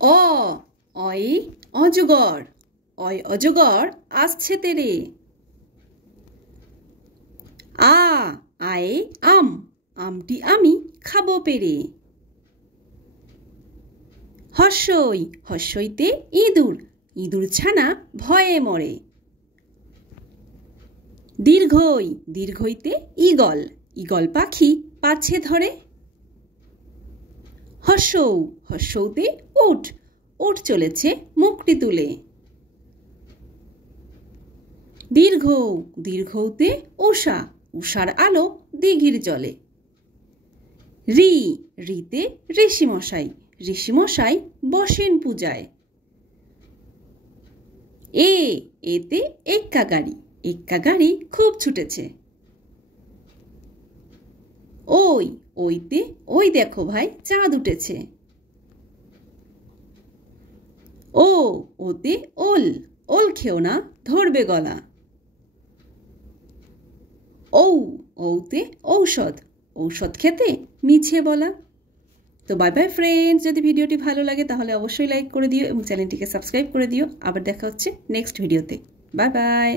অ অই অজগর, অয় অজগর আসছে তেরে। আ আয়ে আম, আমটি আমি খাবো পেরে। হর্ষই হর্ষইতে ইঁদুর, ইঁদুর ছানা ভয়ে মরে। দীর্ঘই দীর্ঘইতে ঈগল, ঈগল পাখি পাছে ধরে। হর্ষৌ হর্ষৌতে উট, উট চলেছে মুখটি তুলে। দীর্ঘৌ দীর্ঘৌতে উষা, উষার আলো দিঘির জলে। রি রিতে ঋষিমশাই, ঋষিমশাই বসেন পূজায়। এ এতে এক্কা গাড়ি, এক্কা গাড়ি খুব ছুটেছে। ওই ওইতে ওই দেখো ভাই চাঁদ উঠেছে। ও ওতে ওল, ওল খেও না ধরবে গলা। ঔ ঔতে ঔষধ, ঔষধ খেতে মিছে বলা। তো বাই বাই ফ্রেন্ডস, যদি ভিডিওটি ভালো লাগে তাহলে অবশ্যই লাইক করে দিও এবং চ্যানেলটিকে সাবস্ক্রাইব করে দিও। আবার দেখা হচ্ছে নেক্সট ভিডিওতে। Bye bye.